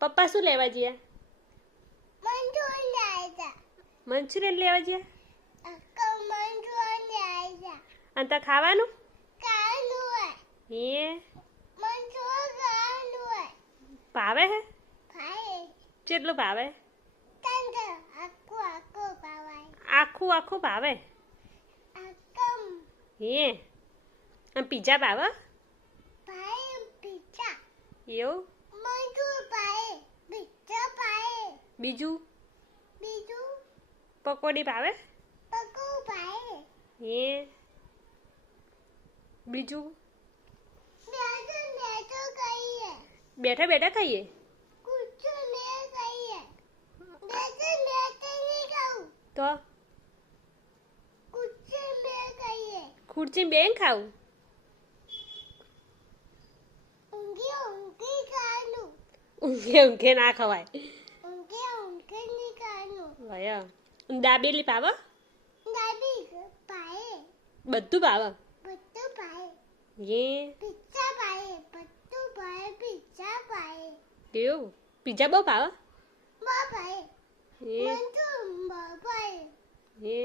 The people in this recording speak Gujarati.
પપ્પા શું લેવા ગયા? મંચુરિયન લેવા ગયા. અને તાર ખાવાનું હે ભાવે હે? કેટલું ભાવે? આખું આખું ભાવે હે? અને પીઝા ભાવે એવું? બીજું પકોડી ભાવે હે? બીજું બેઠા બેઠા ખાઈએ તો ખુરચી બેન ખાવું ઊંઘે ઊંઘે ના ખવાય દાબેલી ભાવે બધું ભાવે હે એવું પીઝા બહુ ભાવે હે